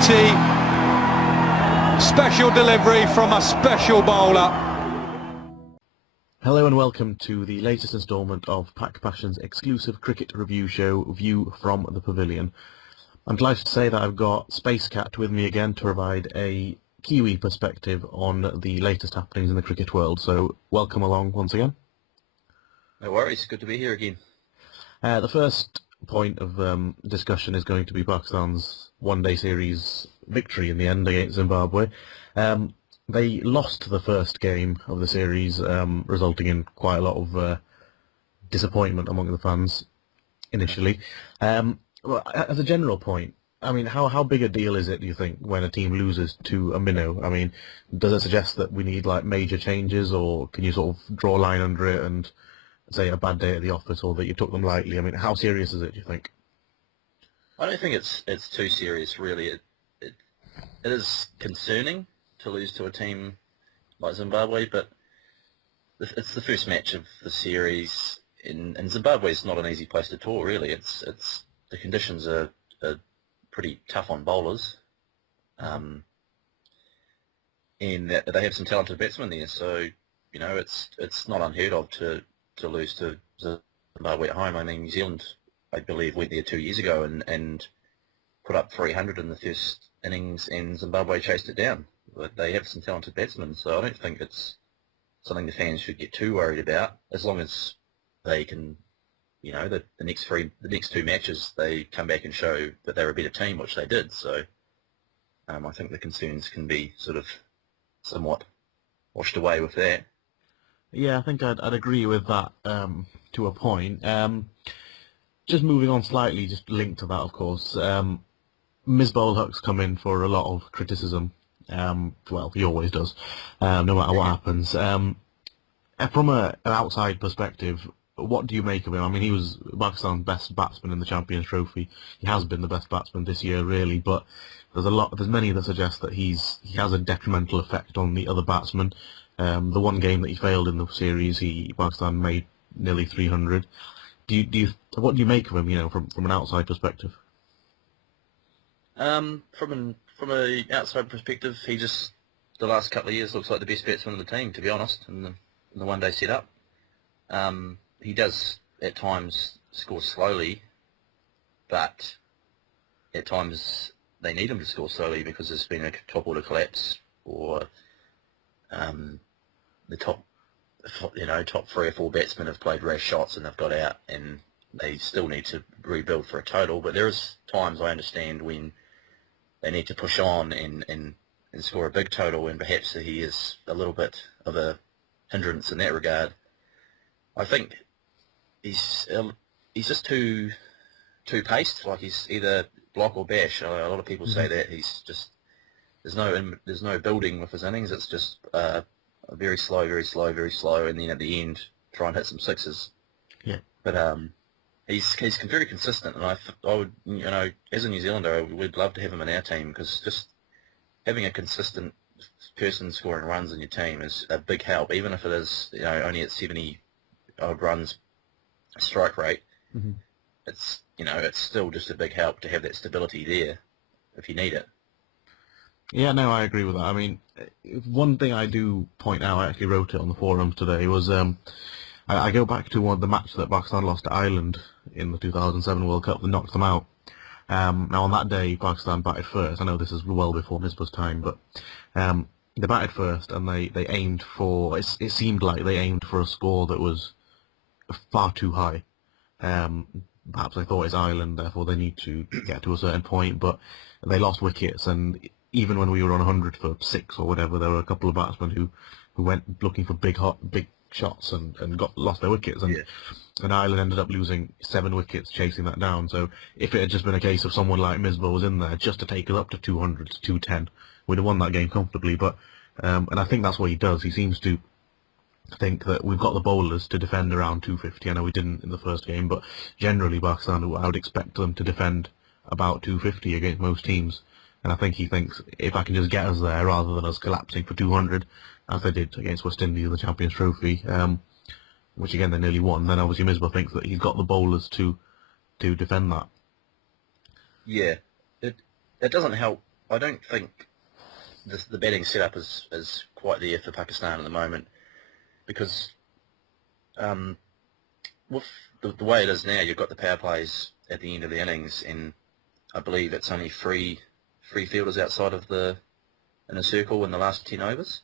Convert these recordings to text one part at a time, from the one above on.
beauty. Special delivery from a special bowler. Hello and welcome to the latest instalment of PakPassion's exclusive cricket review show, View from the Pavilion. I'm delighted to say that I've got SpaceCat with me again to provide a Kiwi perspective on the latest happenings in the cricket world, so welcome along once again. No worries, good to be here again. The first point of discussion is going to be Pakistan's one-day series victory in the end against Zimbabwe. They lost the first game of the series, resulting in quite a lot of disappointment among the fans initially. Well, as a general point, I mean, how big a deal is it, do you think, when a team loses to a minnow? I mean, does it suggest that we need like major changes, or can you sort of draw a line under it and say a bad day at the office, or that you took them lightly? I mean, how serious is it, do you think? I don't think it's too serious, really. It is concerning to lose to a team like Zimbabwe, but it's the first match of the series, and Zimbabwe is not an easy place to tour, really. It's the conditions are pretty tough on bowlers, and they have some talented batsmen there, so you know it's not unheard of to lose to Zimbabwe at home. I mean, New Zealand, I believe, went there 2 years ago and put up 300 in the first innings, and Zimbabwe chased it down. But they have some talented batsmen, so I don't think it's something the fans should get too worried about, as long as they can, you know, the next two matches they come back and show that they're a better team, which they did. So I think the concerns can be sort of somewhat washed away with that. Yeah, I think I'd agree with that to a point. Just moving on slightly, just linked to that, of course, Misbah-ul-Haq's come in for a lot of criticism. Well, he always does, no matter what happens. From an outside perspective, what do you make of him? I mean, he was Pakistan's best batsman in the Champions Trophy. He has been the best batsman this year, really, but there's many that suggest that he has a detrimental effect on the other batsmen. The one game that he failed in the series, Pakistan made nearly 300. What do you make of him? You know, from an outside perspective. From an outside perspective, he just the last couple of years looks like the best batsman in the team, to be honest, in the one-day setup. He does at times score slowly, but at times they need him to score slowly because there's been a top order collapse, or the top 3 or 4 batsmen have played rash shots and they've got out, and they still need to rebuild for a total. But there is times, I understand, when they need to push on and score a big total, and perhaps he is a little bit of a hindrance in that regard. I think he's just too paced. Like, he's either block or bash. A lot of people say that he's just there's no building with his innings. It's just very slow, and then at the end try and hit some sixes. Yeah. But he's very consistent, and I would, you know, as a New Zealander, we'd love to have him in our team, because just having a consistent person scoring runs in your team is a big help, even if it is, you know, only at 70 odd runs strike rate. Mm-hmm. It's still just a big help to have that stability there if you need it. Yeah, no, I agree with that. I mean, one thing I do point out, I actually wrote it on the forums today, was I go back to the match that Pakistan lost to Ireland in the 2007 World Cup that knocked them out. Now, on that day, Pakistan batted first. I know this is well before Misbah's time, but they batted first, and they aimed for, it seemed like they aimed for a score that was far too high. Perhaps they thought it's Ireland, therefore they need to get to a certain point, but they lost wickets, and even when we were on 100 for 6 or whatever, there were a couple of batsmen who went looking for big shots and lost their wickets, and Ireland ended up losing 7 wickets chasing that down. So if it had just been a case of someone like Misbah was in there just to take us up to 200 to 210, we'd have won that game comfortably. But and I think that's what he does. He seems to think that we've got the bowlers to defend around 250. I know we didn't in the first game, but generally Pakistan, I would expect them to defend about 250 against most teams. And I think he thinks, if I can just get us there rather than us collapsing for 200, as they did against West Indies in the Champions Trophy, which again they nearly won, then obviously Misbah thinks that he's got the bowlers to defend that. Yeah, it doesn't help I don't think the batting setup is quite there for Pakistan at the moment, because with the way it is now, you've got the power plays at the end of the innings, and I believe it's only three fielders outside of the inner circle in the last 10 overs.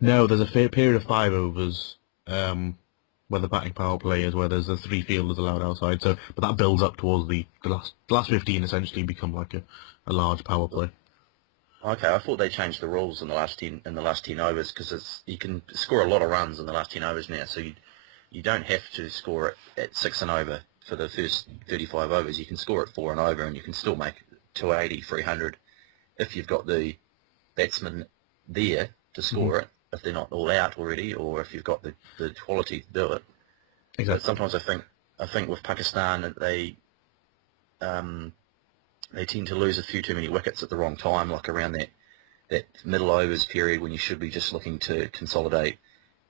No, there's a fair period of 5 overs where the batting power play is, where there's the 3 fielders allowed outside. So, but that builds up towards the last 15 essentially become like a large power play. Okay, I thought they changed the rules in the last 10 overs, because you can score a lot of runs in the last 10 overs now. So you don't have to score it at 6 and over for the first 35 overs. You can score at 4 and over, and you can still make 280, 300 if you've got the batsman there to score it, if they're not all out already, or if you've got the quality to do it. Exactly. But sometimes I think with Pakistan that they tend to lose a few too many wickets at the wrong time, like around that middle overs period when you should be just looking to consolidate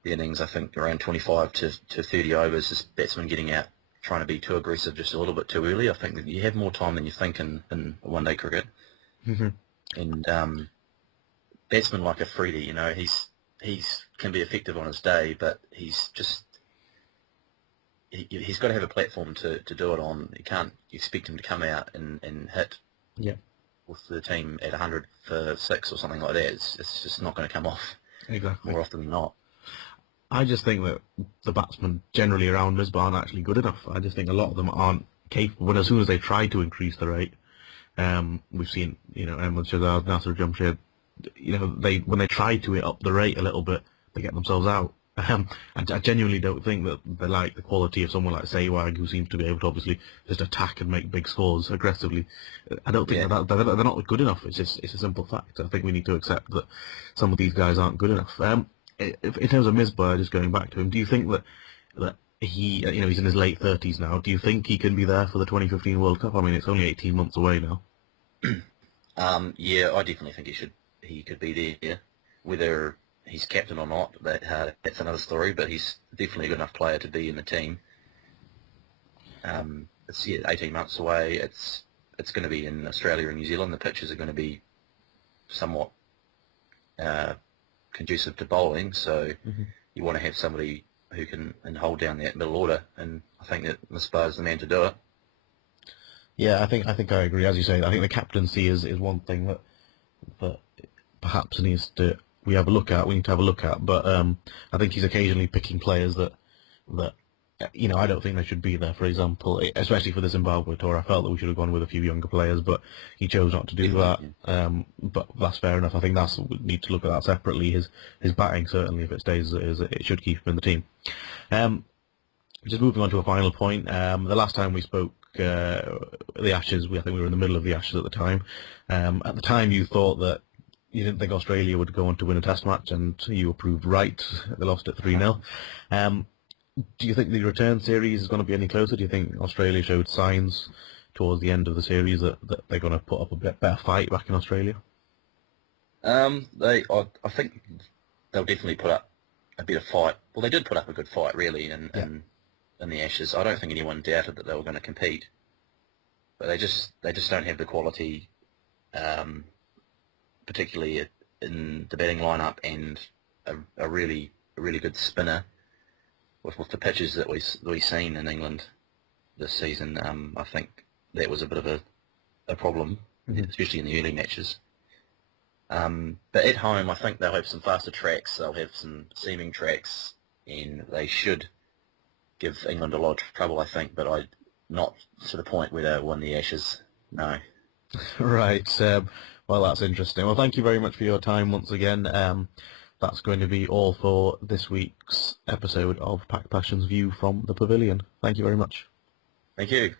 the innings. I think around 25 to 30 overs, this batsman getting out, trying to be too aggressive just a little bit too early. I think that you have more time than you think in one-day cricket. And batsmen like Afridi, you know, he's can be effective on his day, but he's got to have a platform to do it on. You can't expect him to come out and hit with the team at 100 for 6 or something like that. It's just not going to come off more often than not. I just think that the batsmen generally around Misbah aren't actually good enough. I just think a lot of them aren't capable. When as soon as they try to increase the rate, we've seen, you know, Ahmed Shahzad, Nasser Jamshed, you know, when they try to up the rate a little bit, they get themselves out. I genuinely don't think that they like the quality of someone like Sehwag, who seems to be able to obviously just attack and make big scores aggressively. I don't think that they're not good enough. It's a simple fact. I think we need to accept that some of these guys aren't good enough. In terms of Misbah, just going back to him, do you think that he, you know, he's in his late 30s now, do you think he can be there for the 2015 World Cup? I mean, it's only 18 months away now. Yeah, I definitely think he could be there. Whether he's captain or not, that's another story, but he's definitely a good enough player to be in the team. It's 18 months away. It's going to be in Australia and New Zealand. The pitches are going to be somewhat conducive to bowling, so you want to have somebody who can hold down that middle order, and I think that Misbah is the man to do it. Yeah, I think I agree. As you say, I think the captaincy is one thing that perhaps we need to have a look at. But I think he's occasionally picking players that you know, I don't think they should be there. For example, especially for the Zimbabwe tour, I felt that we should have gone with a few younger players, but he chose not to do that. But that's fair enough. I think we need to look at that separately. His batting, certainly, if it stays as it is, it should keep him in the team. Just moving on to a final point. The last time we spoke, the Ashes, I think we were in the middle of the Ashes at the time. At the time, you thought that you didn't think Australia would go on to win a Test match, and you were proved right. They lost it 3-0. Do you think the return series is going to be any closer? Do you think Australia showed signs towards the end of the series that they're going to put up a bit better fight back in Australia? I think they'll definitely put up a better fight. Well, they did put up a good fight, really, in the Ashes. I don't think anyone doubted that they were going to compete, but they just don't have the quality, particularly in the batting lineup, and a really good spinner. With the pitches that we've seen in England this season, I think that was a bit of a problem, especially in the early matches. But at home, I think they'll have some faster tracks, they'll have some seaming tracks, and they should give England a lot of trouble, I think, but not to the point where they'll win the Ashes, no. Right, well, that's interesting. Well, thank you very much for your time once again. That's going to be all for this week's episode of PakPassion's View from the Pavilion. Thank you very much. Thank you.